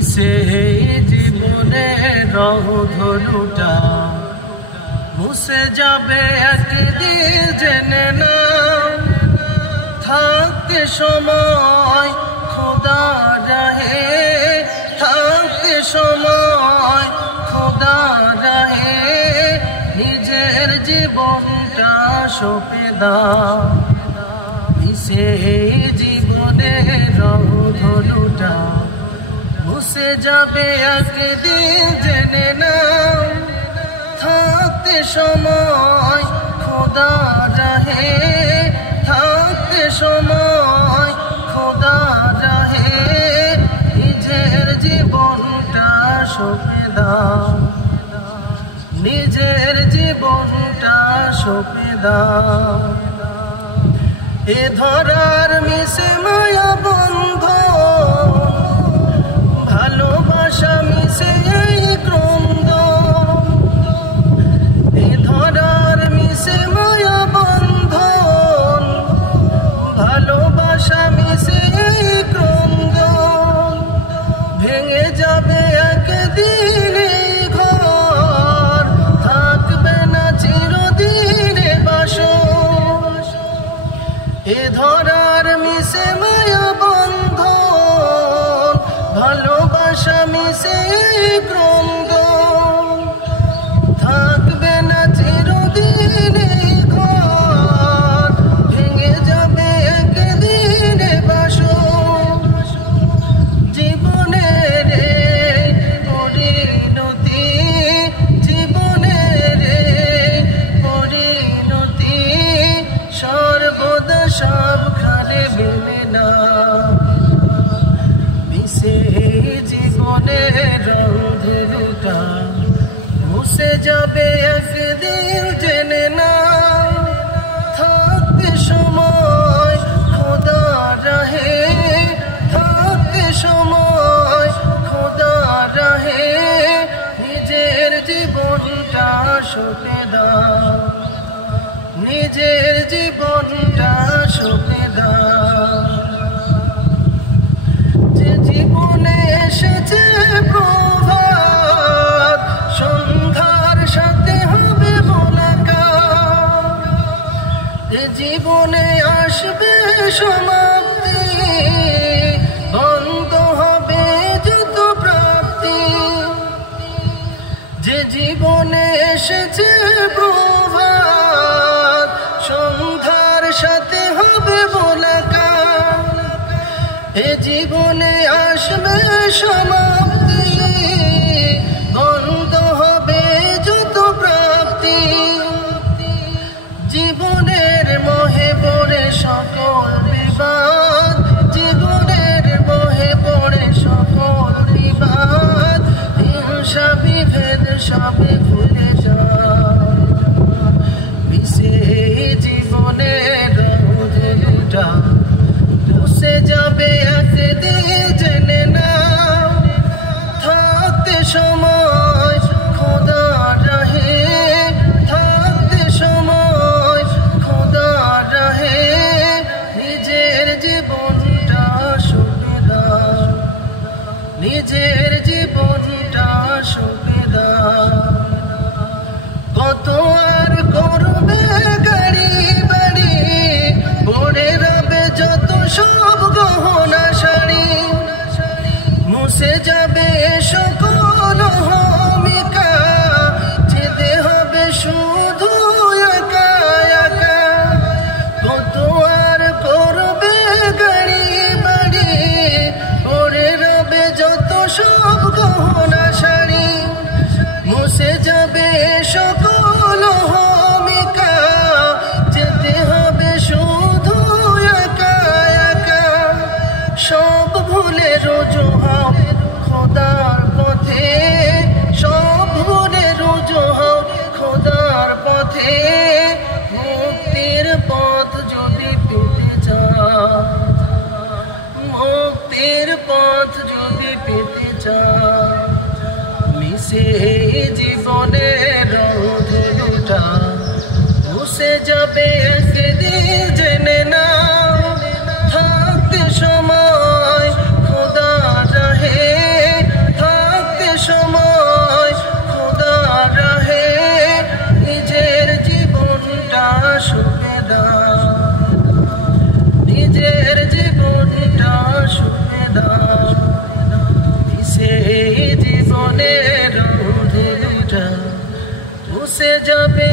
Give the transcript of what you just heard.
মিশে জীবনের রংধনুটা মুছে যাবে একদিন জেনে নাও। থাকতে সময় খোদা রাহে, থাকতে সময় খোদা রাহে, নিজের জীবনটা সঁপে দাও। মিশে জীবনের রংধনুটা মুছে যাবে একদিন জেনে নাও। থাকতে সময় খোদা রাহে, থাকতে সময় খোদা রাহে, নিজের জীবনটা সঁপে দাও, নিজের জীবনটা সঁপে দাও। এ ধরার মিশে মায়া বন্ধ, ভালোবাসা মিশে এই ক্রন্দ। এ ধরার মিশে মায়া বন্ধ, ভালোবাসা মিশে এই ক্রন্দ। ভেঙে যাবে একদিন ঘর, থাকবে না চিরদিনে বাসর। এ ধরার মিশে মায়া বন্ধ, ভালোবাসা মিশে ক্রন্দ। থাকবে না চিরদিনে ঘর, ভেঙে যাবে একদিনে বাসর। জীবনের পরিণতি, জীবনের পরিণতি সর্বদা সবখানে মেলে না। মিশে জীবনের রংধনুটা মুছে যাবে একদিন জেনে নাও। থাকতে সময় খোদা রাহে, থাকতে সময় খোদা রাহে, নিজের জীবনটা সঁপে দাও, নিজের জীবনটা সঁপে দাও। যে জীবনে এসেছে প্রভাত, সন্ধ্যার সাথে হবে মোলাকাত। যে জীবনে আসবে সমাপ্তি, বন্ধ হবে যত প্রাপ্তি। যে জীবনে এসেছে প্রভাত, সন্ধ্যার সাথে হবে মোলাকাত। এ জীবনে আসবে সমাপ্তি, বন্ধ হবে যত প্রাপ্তি। জীবনের মোহে পড়ে সকল বিবাদ, জীবনের মোহে পড়ে সকল বিবাদ। হিংসা বিভেদ সবে ভুলে যাও। মিশে জীবনের রংধনুটা মুছে যাবে একদিন জেনে নাও। থাকতে সময় খোদা রাহে, থাকতে সময় খোদা রাহে, নিজের জীবনটা সঁপে দাও, নিজের জীবনটা সঁপে দাও। কত আর করবে গাড়ি বাড়ি, পড়ে রবে যত সব গহনা শাড়ি। মুছে যাবে সকল অহমিকা, যেতে হবে শুধু একা একা। কত আর করবে গাড়ি বাড়ি, পড়ে রবে যত সব গহনা শাড়ি। মুছে যাবে সকল অহমিকা, যেতে হবে শুধু একা একা। সব ভুলে রুজু হও খোদার পথে, সব ভুলে রুজু হও খোদার পথে। মুক্তির পথ যদি পেতে চাও, মুক্তির পথ যদি পেতে চাও। মিশে জীবনের রংধনুটা মুছে যাবে একদিন জেনে নাও। থাকতে সময় খোদা রাহে, মুছে যাবে